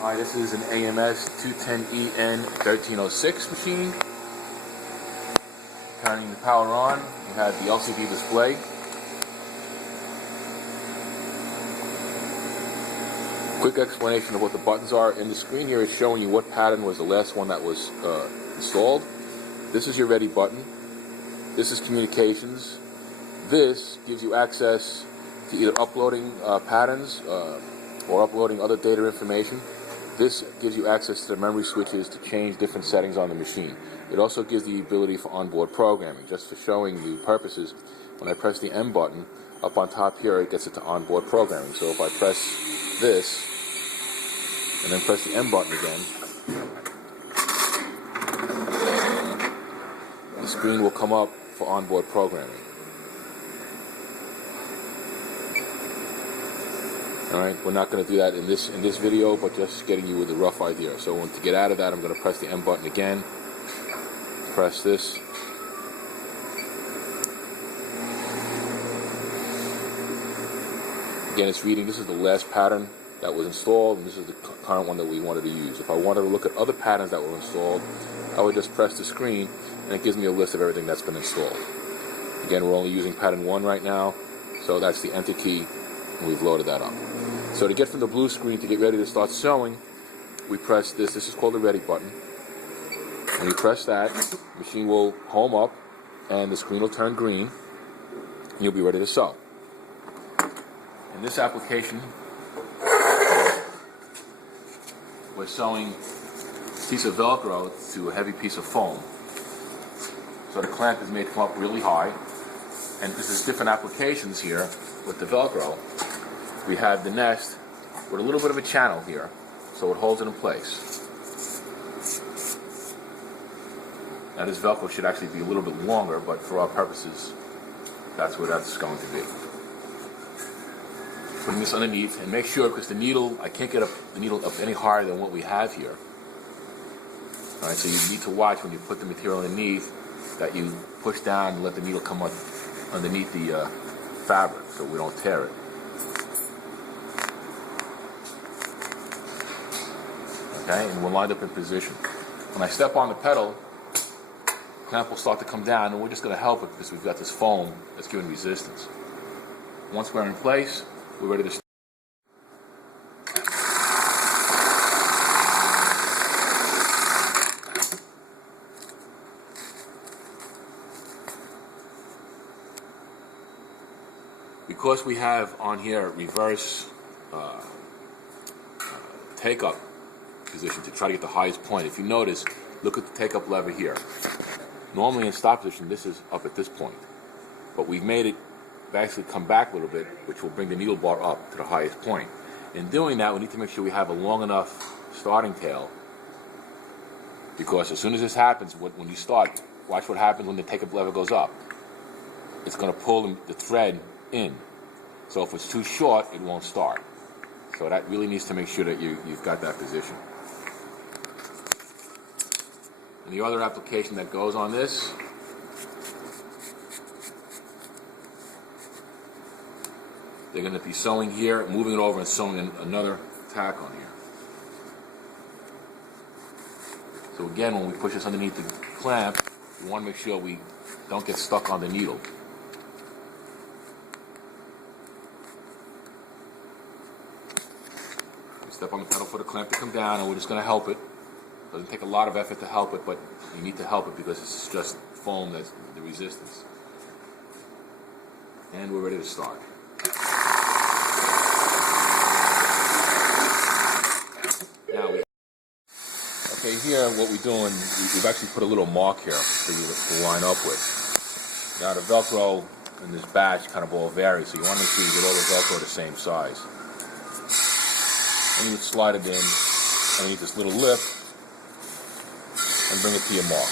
Hi, this is an AMS210EN1306 machine. Turning the power on, you have the LCD display. Quick explanation of what the buttons are. In the screen here is showing you what pattern was the last one that was installed. This is your ready button. This is communications. This gives you access to either uploading patterns or uploading other data information. This gives you access to the memory switches to change different settings on the machine. It also gives the ability for onboard programming. Just for showing you purposes, when I press the M button, up on top here it gets it to onboard programming. So if I press this and then press the M button again, the screen will come up for onboard programming. Alright, we're not going to do that in this video, but just getting you with a rough idea. So to get out of that, I'm going to press the M button again. Press this. Again, it's reading. This is the last pattern that was installed, and this is the current one that we wanted to use. If I wanted to look at other patterns that were installed, I would just press the screen, and it gives me a list of everything that's been installed. Again, we're only using pattern 1 right now, so that's the Enter key, and we've loaded that up. So to get from the blue screen to get ready to start sewing, we press this. This is called the Ready button. When you press that, the machine will home up, and the screen will turn green, and you'll be ready to sew. In this application, we're sewing a piece of Velcro to a heavy piece of foam. So the clamp is made to come up really high, and this is different applications here with the Velcro. We have the nest with a little bit of a channel here, so it holds it in place. Now this Velcro should actually be a little bit longer, but for our purposes, that's where that's going to be. Putting this underneath, and make sure, because the needle, I can't get the needle up any higher than what we have here. Alright, so you need to watch when you put the material underneath that you push down and let the needle come up underneath the fabric so we don't tear it. Okay, and we're lined up in position. When I step on the pedal, the clamp will start to come down, and we're just going to help it because we've got this foam that's giving resistance. Once we're in place, we're ready to start. Because we have on here reverse take-up position to try to get the highest point. If you notice, look at the take-up lever here. Normally in stop position, this is up at this point. But we've made it actually come back a little bit, which will bring the needle bar up to the highest point. In doing that, we need to make sure we have a long enough starting tail, because as soon as this happens, when you start, watch what happens when the take-up lever goes up. It's going to pull the thread in. So if it's too short, it won't start. So that really needs to make sure that you've got that position. And the other application that goes on this, they're going to be sewing here, moving it over and sewing another tack on here. So again, when we push this underneath the clamp, we want to make sure we don't get stuck on the needle. We step on the pedal for the clamp to come down, and we're just going to help it. Doesn't take a lot of effort to help it, but you need to help it because it's just foam that's the resistance. And we're ready to start. Okay, here what we're doing, we've actually put a little mark here for you to line up with. Now the Velcro in this batch kind of all varies, so you want to make sure you get all the Velcro the same size. And you slide it in underneath this little lip and bring it to your mark.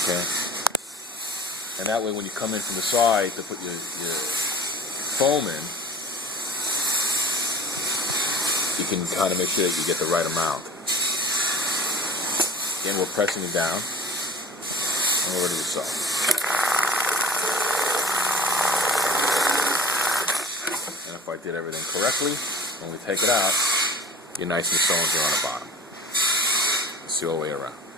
Okay? And that way when you come in from the side to put your foam in, you can kind of make sure that you get the right amount. Again, we're pressing it down, and we're ready to sew. And if I did everything correctly, when we take it out, you're nice and solid here on the bottom. See all the way around.